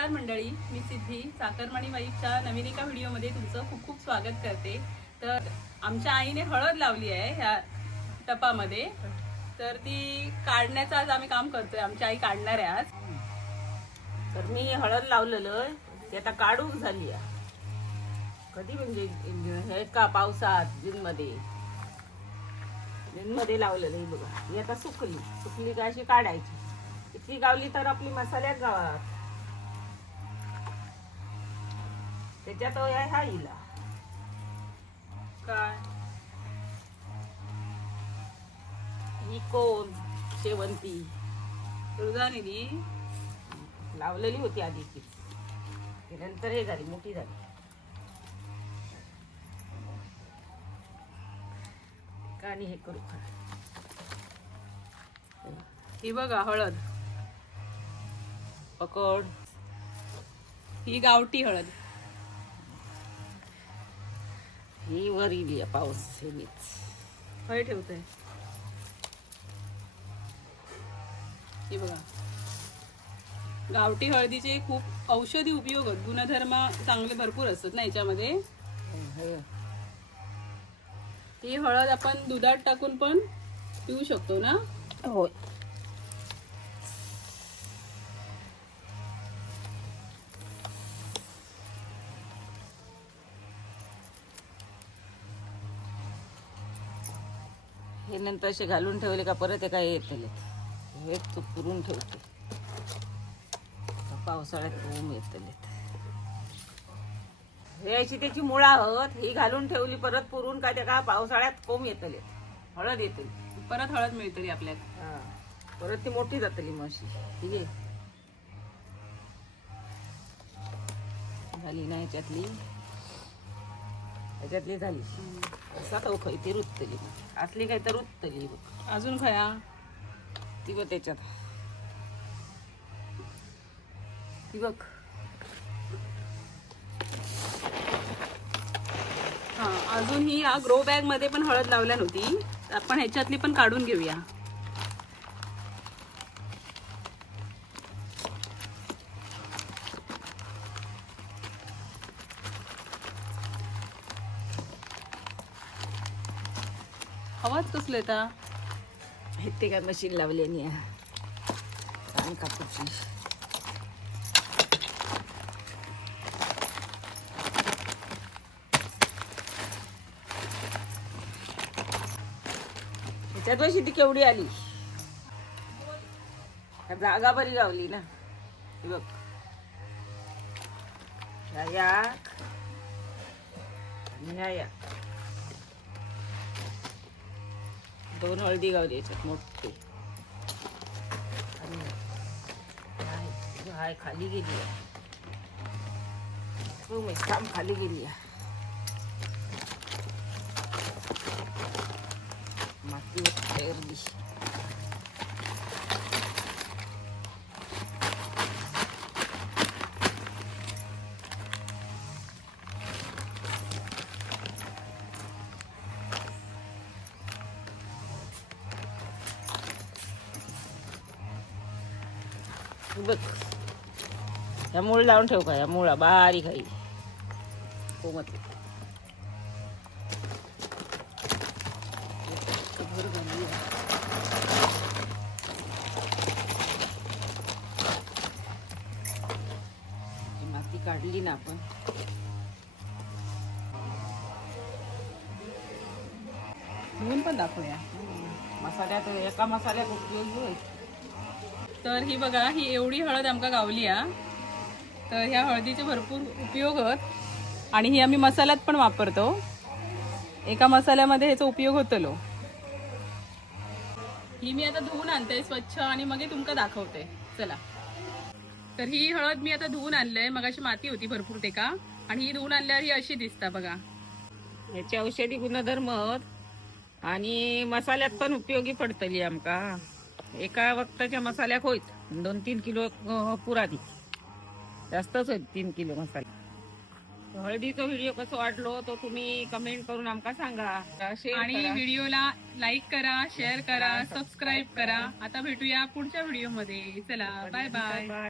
नमस्कार मंडळी मी सिद्धी साखरमणी बाईच्या नवीन एका व्हिडिओमध्ये तुमचं खूप खूप स्वागत करते. तर आमच्या आईने हळद लावली आहे ह्या टपामध्ये. तर ती काढण्याचं आज आम्ही काम करतोय आमची आई काढणार आहे आज. तर मी हळद लावलेलं ती आता काढून झाली आहे. कधी म्हणजे हे का पावसात जून मध्ये लावलेलं हे बघा. ही आता सुकली. सुकली का अशी काढायची. इतकी गावली तर आपली मसाल्यात गावात. त्याच्यात हा हिला काय? ही कोण? शेवंती. तुळजानिधी लावलेली होती आधी ती. नंतर हे झाली मोठी झाली. का आणि हे करू खा ही बघा हळद. पकड. ही गावठी हळद. ही वर इली आहे पाऊस हे मीच हय ठेवते. ही बघा. गावठी हळदीचे खूप औषधी उपयोग आहेत. गुणधर्म चांगले भरपूर असतात ना याच्यामध्ये. हे. ही हळद आपण दुधात टाकून पण पिऊ शकतो ना? होय. हे नंतर असे घालून ठेवले का परत एका येत हेच तू पुरून ठेवते. पावसाळ्यात ऊम येतलेत हे अशी त्याची मुळा आहोत. ही घालून ठेवली परत पुरून का त्या का पावसाळ्यात कोंब येतले. हळद येतली. परत हळद मिळतली आपल्याला. हा. परत ती मोठी जातली म्हशी. ठीक आहे झाली ना ह्याच्यातली? ह्याच्यातली झाली. असा तो खै ती रुतली असली काही तर रुतली बघ अजून खया? ती बघ त्याच्यात. ती बघ. हा अजून ही या ग्रो बॅगमध्ये पण हळद लावल्या नव्हती. आपण ह्याच्यातली पण काढून घेऊया. आवाज कसले येता हे ते काय मशीन लावल्यानी आहे. कापूची. ह्याच्यात ती केवढी आली. जागा बरी गावली ना. हे बघ. या. दोन हळदी गावली याच्यात मोठी आणि हाय- खाली गेली आहे. हो, काम खाली गेली आहे. मातीवर पेरली बघ. या मूळ लावून ठेव का? या मुळा बारीक आहे. कोमत माती काढली ना आपण. धुवून पण दाखवूया. मसाल्यात एका मसाल्यात उपयोग होईल. तर ही बघा ही एवढी हळद आमका गावली आ तर ह्या हळदीचे भरपूर उपयोग आहेत आणि ही आम्ही मसाल्यात पण वापरतो. एका मसाल्यामध्ये ह्याचा उपयोग होतलो. ही मी आता धुवून आणते स्वच्छ आणि मग तुमका दाखवते. चला. तर ही हळद मी आता धुवून आणलंय. मग अशी माती होती भरपूर ते का आणि ही धुवून आणल्यावर ही अशी दिसता बघा. याचे औषधी गुणधर्म आणि मसाल्यात पण उपयोगी पडतली आमका. एका वक्ताच्या मसाल्याक होईत. दोन तीन किलो अं, पुरा ती जास्तच होईल तीन किलो मसाला. हळदीचा व्हिडिओ कसं वाटलो तो तुम्ही कमेंट करून आमका सांगा. आणि. व्हिडिओला लाईक करा शेअर करा सबस्क्राईब करा. आता भेटूया पुढच्या व्हिडिओमध्ये. चला बाय. बाय.